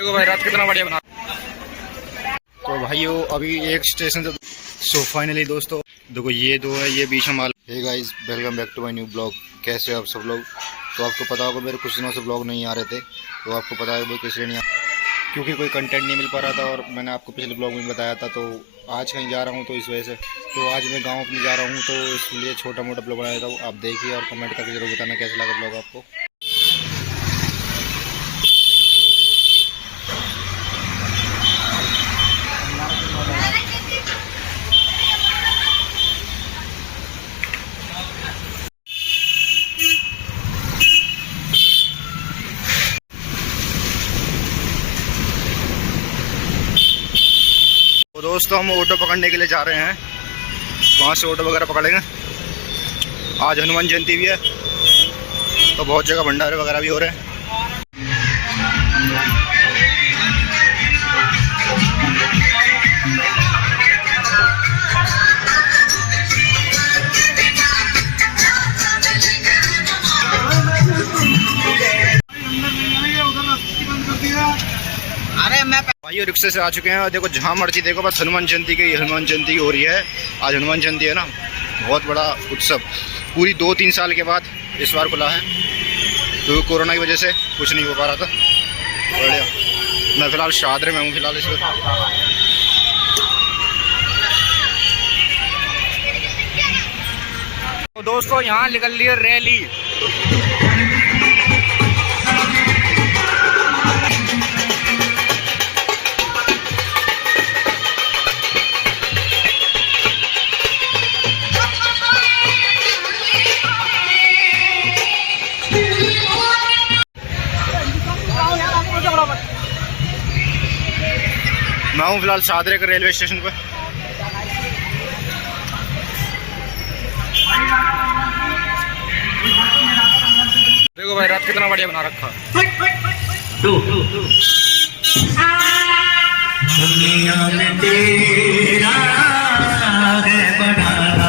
देखो भाई रात कितना बढ़िया बना। तो भाइयों अभी एक स्टेशन से सो फाइनली दोस्तों देखो ये दो है, ये बीच में माल। Hey guys welcome back to my new blog. कैसे हो आप सब लोग। तो आपको पता होगा मेरे कुछ दिनों से ब्लॉग नहीं आ रहे थे, तो आपको पता है वो किस लिए नहीं क्योंकि कोई कंटेंट नहीं मिल पा रहा था। और मैंने आपको पिछले ब्लॉग में बताया था, तो आज कहीं जा रहा हूँ तो इस वजह से तो आज मैं गाँव अपने जा रहा हूँ, तो इसलिए छोटा मोटा ब्लॉग बनाया था। आप देखिए और कमेंट करके जरूर बताना कैसा लगा ब्लॉग आपको। तो दोस्तों हम ऑटो पकड़ने के लिए जा रहे हैं, वहाँ से ऑटो वगैरह पकड़ेंगे। आज हनुमान जयंती भी है, तो बहुत जगह भंडारे वगैरह भी हो रहे हैं। भाइयों रिक्शे से आ चुके हैं और देखो जहाँ मर्जी देखो बस हनुमान जयंती की हो रही है। आज हनुमान जयंती है ना, बहुत बड़ा उत्सव। पूरी 2-3 साल के बाद इस बार खुला है, क्योंकि कोरोना की वजह से कुछ नहीं हो पा रहा था। बढ़िया। मैं फ़िलहाल शादरे में हूँ फ़िलहाल इस वक्त। तो दोस्तों यहाँ निकल रही है रैली। मैं हूँ फिलहाल शादरे के रेलवे स्टेशन पर। देखो भाई रात कितना बढ़िया बना रखा। दुनिया में तेरा है बढ़ाना,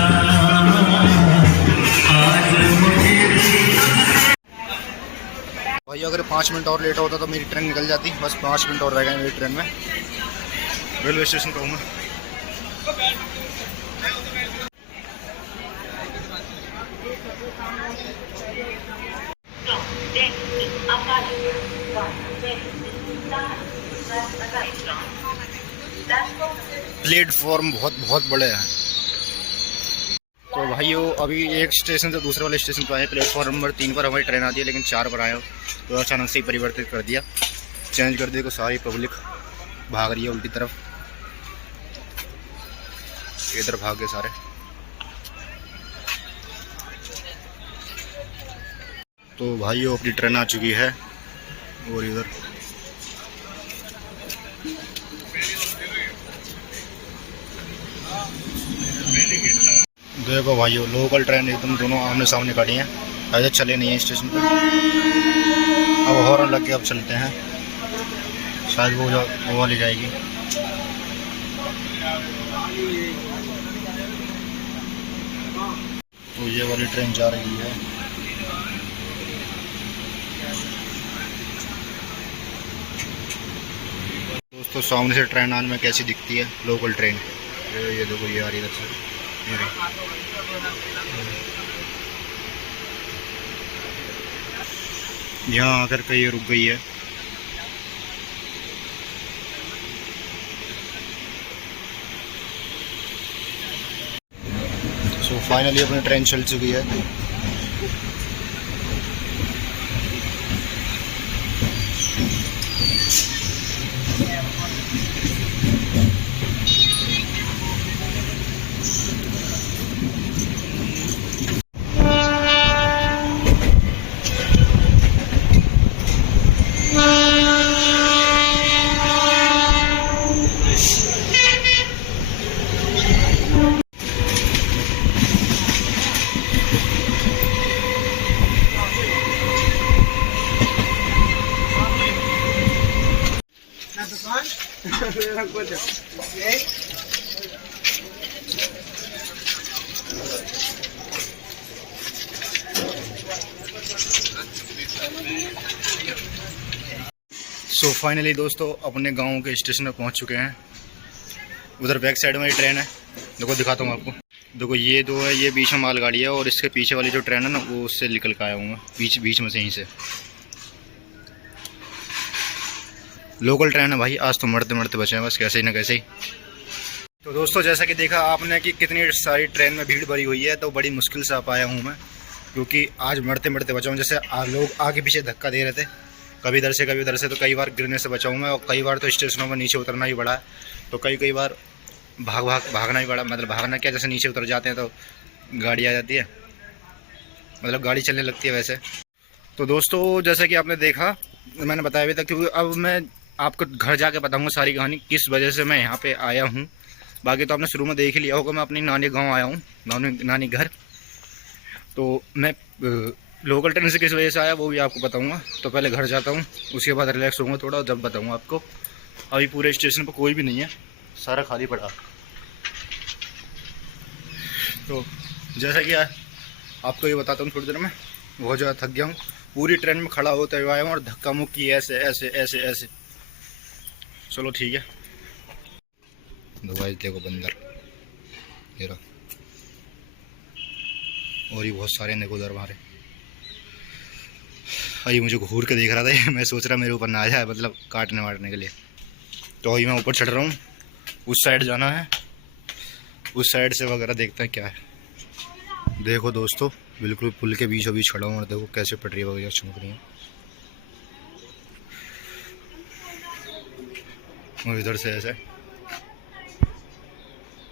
आज मुझे भाई अगर 5 मिनट और लेट होता तो मेरी ट्रेन निकल जाती। बस 5 मिनट और रह गए मेरी ट्रेन में। रेलवे स्टेशन कहूँगा। प्लेटफॉर्म बहुत बड़े हैं। तो भाइयों अभी एक स्टेशन से दूसरे वाले स्टेशन पर आए। प्लेटफॉर्म नंबर 3 पर हमारी ट्रेन आती है, लेकिन 4 पर आए हो तो अचानक से ही परिवर्तित कर दिया, चेंज कर दिया। तो सारी पब्लिक भाग रही है उल्टी तरफ, इधर भाग गए सारे। तो भाइयों अपनी ट्रेन आ चुकी है और इधर देखो भाइयों लोकल ट्रेन एकदम दोनों आमने सामने खड़ी हैं। ऐसे चले नहीं हैं स्टेशन पर। अब हॉर्न लग के अब चलते हैं, शायद वो वाली जाएगी। तो ये वाली ट्रेन जा रही है। दोस्तों सामने से ट्रेन आने में कैसी दिखती है लोकल ट्रेन। ये देखो ये आ रही है इधर से। यहाँ आकर के ये रुक गई है। सो फाइनली अपनी ट्रेन चल चुकी है। सो फाइनली दोस्तों अपने गांव के स्टेशन पर पहुंच चुके हैं। उधर बैक साइड में ट्रेन है, देखो दिखाता हूँ आपको। देखो ये दो है, ये बीच में मालगाड़ी है और इसके पीछे वाली जो ट्रेन है ना वो उससे निकल कर आया हूँ मैं, बीच में से, यहीं से। लोकल ट्रेन है भाई, आज तो मरते मरते बचे हैं बस, कैसे ही ना कैसे ही। तो दोस्तों जैसा कि देखा आपने कि कितनी सारी ट्रेन में भीड़ भरी हुई है, तो बड़ी मुश्किल से आ पाया हूँ मैं, क्योंकि आज मरते मरते बचा हूँ। जैसे लोग आगे पीछे धक्का दे रहे थे, कभी इधर से कभी उधर से, तो कई बार गिरने से बचा हूँ मैं। और कई बार तो स्टेशनों में नीचे उतरना ही पड़ा है, तो कई बार भागना ही पड़ा। मतलब भागना क्या, जैसे नीचे उतर जाते हैं तो गाड़ी आ जाती है, मतलब गाड़ी चलने लगती है वैसे। तो दोस्तों जैसा कि आपने देखा, मैंने बताया भी था, क्योंकि अब मैं आपको घर जाके बताऊंगा सारी कहानी, किस वजह से मैं यहाँ पे आया हूँ। बाकी तो आपने शुरू में देख ही लिया होगा, मैं अपनी नानी गाँव आया हूँ, नानी घर। तो मैं लोकल ट्रेन से किस वजह से आया वो भी आपको बताऊँगा। तो पहले घर जाता हूँ, उसके बाद रिलैक्स होऊंगा थोड़ा, जब बताऊँगा आपको। अभी पूरे स्टेशन पर कोई भी नहीं है, सारा खाली पड़ा। तो जैसा कि आपको ये बताता हूँ थोड़ी देर में, बहुत ज़्यादा थक गया हूँ। पूरी ट्रेन में खड़ा होते हुए आया हूँ और धक्का मुक्की ऐसे ऐसे ऐसे ऐसे। चलो ठीक है। देखो बंदर, ये रहा, और ये बहुत सारे देखो उधर मारे। अभी मुझे घूर के देख रहा था, मैं सोच रहा मेरे ऊपर ना आ जाए, मतलब काटने वाटने के लिए। तो अभी मैं ऊपर चढ़ रहा हूँ, उस साइड जाना है, उस साइड से वगैरह देखते हैं क्या है। देखो दोस्तों बिल्कुल पुल के बीचों बीच खड़ा हूँ और देखो कैसे पटरी वगैरह चमक रही है। और इधर से ऐसे,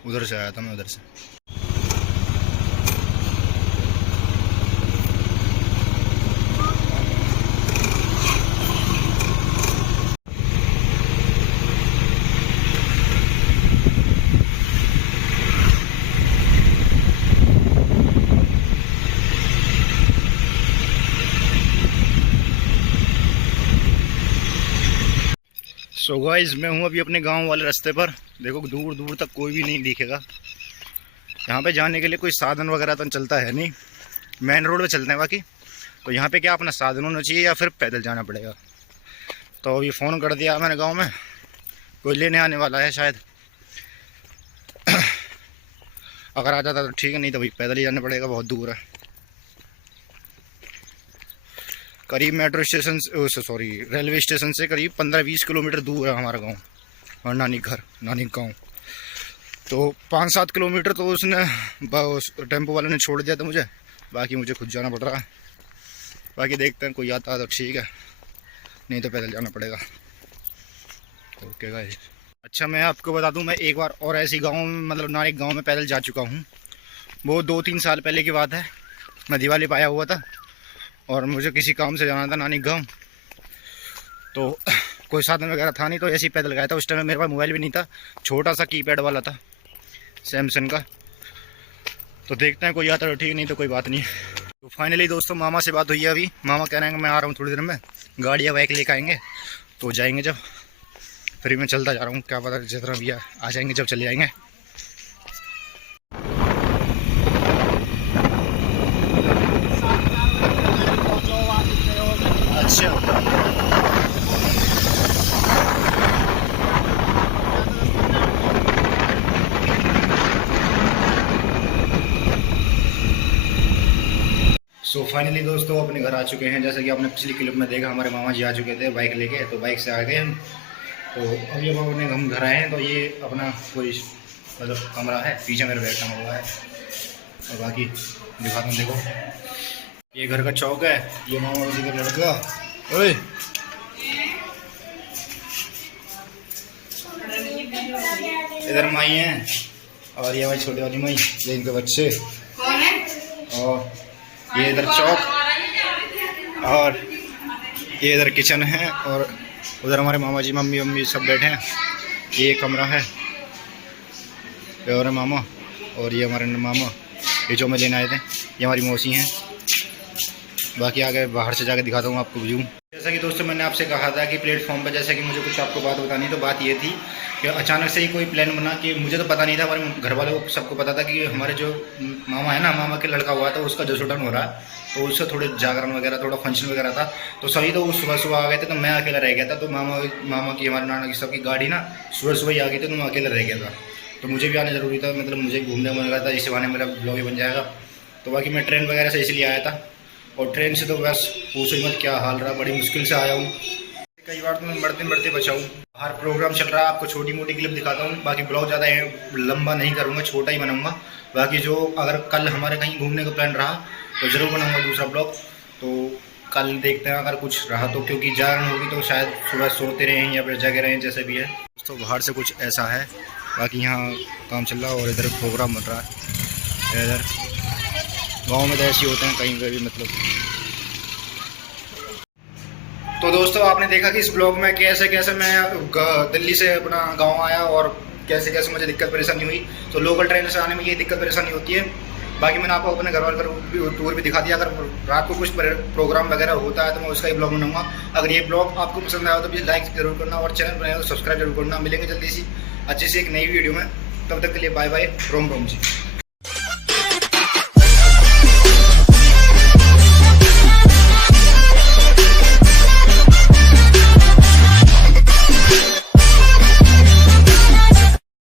उधर से आया था मैं, उधर से। सो गाइस मैं हूँ अभी अपने गांव वाले रास्ते पर। देखो दूर दूर तक कोई भी नहीं दिखेगा। यहाँ पे जाने के लिए कोई साधन वगैरह तो चलता है नहीं, मेन रोड पे चलते हैं बाकी। तो यहाँ पे क्या अपना साधन होना चाहिए या फिर पैदल जाना पड़ेगा। तो अभी फ़ोन कर दिया मैंने गांव में, कोई लेने आने वाला है शायद। अगर आ जाता तो ठीक है, नहीं तो भाई पैदल ही जाना पड़ेगा, बहुत दूर है। करीब metro station sorry railway station से करीब 15-20 किलोमीटर दूर है हमारा गांव और नानी गांव। तो 5-7 किलोमीटर तो उसने टेम्पो वाले ने छोड़ दिया था मुझे, बाकी मुझे खुद जाना पड़ रहा है। बाकी देखते हैं कोई आता है तो ठीक है, नहीं तो पैदल जाना पड़ेगा। Okay guys. अच्छा मैं आपको बता दूं, मैं एक बार और ऐसी गाँव मतलब नानी गाँव में पैदल जा चुका हूँ। वो 2-3 साल पहले की बात है। मैं दिवाली पाया हुआ था और मुझे किसी काम से जाना था नानी गाँव। तो कोई साधन वगैरह था नहीं, तो ऐसे ही पैदल गया था। उस टाइम मेरे पास मोबाइल भी नहीं था, छोटा सा कीपैड वाला था सैमसंग का। तो देखते हैं कोई आता है ठीक, नहीं तो कोई बात नहीं। तो फाइनली दोस्तों मामा से बात हुई है अभी। मामा कह रहे हैं मैं आ रहा हूँ थोड़ी देर में, गाड़ी या बाइक लेकर आएंगे तो जाएंगे। जब फिर मैं चलता जा रहा हूँ, क्या पता जितना भी आ जाएंगे जब चले जाएंगे। अच्छा सो फाइनली दोस्तों अपने घर आ चुके हैं। जैसे कि आपने पिछली क्लिप में देखा, हमारे मामा जी आ चुके थे बाइक लेके, तो बाइक से आ गए हम। तो अभी अब अपने हम घर आए हैं। तो ये अपना कोई मतलब कमरा है, पीछे मेरा बैग टंगा हुआ है। और बाकी दिखाता हूँ, देखो ये घर का चौक है, ये मामा उसी का लड़का। ओए इधर माई है और ये हमारी छोटी वाली माई, ये इनके बच्चे। और ये इधर चौक और ये इधर किचन है। और उधर हमारे मामा जी मम्मी सब बैठे हैं। ये कमरा है, ये और मामा और ये हमारे मामा, ये जो मैं लेने आए थे, ये हमारी मौसी हैं। बाकी आगे बाहर से जाके दिखाता हूँ आपको व्यू। जैसा कि दोस्तों मैंने आपसे कहा था कि प्लेटफॉर्म पर जैसा कि मुझे कुछ आपको बात बतानी, तो बात ये थी कि अचानक से ही कोई प्लान बना कि मुझे तो पता नहीं था, हमारे घर वालों को सबको पता था कि हमारे जो मामा है ना, मामा के लड़का हुआ था, उसका 200 टर्न हो रहा है, तो उससे थोड़े जागरण वगैरह, थोड़ा फंक्शन वगैरह था, तो सभी तो सुबह सुबह आ गए थे, तो मैं अकेला रह गया था। तो मामा की, हमारे नाना की सबकी गाड़ी ना सुबह सुबह ही आ गई थी, तो मैं अकेला रह गया था। तो मुझे भी आना ज़रूरी था, मतलब मुझे घूमने मन रहा था, इसी बहाने मेरा ब्लॉग ही बन जाएगा। तो बाकी मैं ट्रेन वगैरह से इसलिए आया था, और ट्रेन से तो बस पूछो ही मत क्या हाल रहा, बड़ी मुश्किल से आया हूँ। कई बार तो मैं बढ़ते बढ़ते बचाऊँ। हर प्रोग्राम चल रहा है, आपको छोटी मोटी क्लिप दिखाता हूँ, बाकी ब्लॉग ज़्यादा लंबा नहीं करूँगा, छोटा ही बनाऊँगा। बाकी जो अगर कल हमारे कहीं घूमने का प्लान रहा तो ज़रूर बनाऊँगा दूसरा ब्लॉग। तो कल देखते हैं अगर कुछ रहा तो, क्योंकि जागरण होगी तो शायद सुबह सोते रहें या फिर जगे रहें, जैसे भी है। तो बाहर से कुछ ऐसा है, बाकी यहाँ काम चल रहा है और इधर प्रोग्राम बन रहा है। इधर गाँव में तो ऐसे होते हैं कहीं पर भी, मतलब। तो दोस्तों आपने देखा कि इस ब्लॉग में कैसे कैसे मैं दिल्ली से अपना गांव आया और कैसे कैसे मुझे दिक्कत परेशानी हुई। तो लोकल ट्रेन से आने में ये दिक्कत परेशानी होती है। बाकी मैंने आपको अपने घर वाले का टूर भी दिखा दिया। अगर रात को कुछ प्रोग्राम वगैरह होता है तो मैं उसका ही ब्लॉग बनाऊंगा। अगर ये ब्लॉग आपको पसंद आया तो प्लीज़ लाइक जरूर करना और चैनल बनाया तो सब्सक्राइब जरूर करना। मिलेंगे जल्दी सी अच्छी सी एक नई वीडियो में, तब तक के लिए बाय बाय, रोम रोम जी।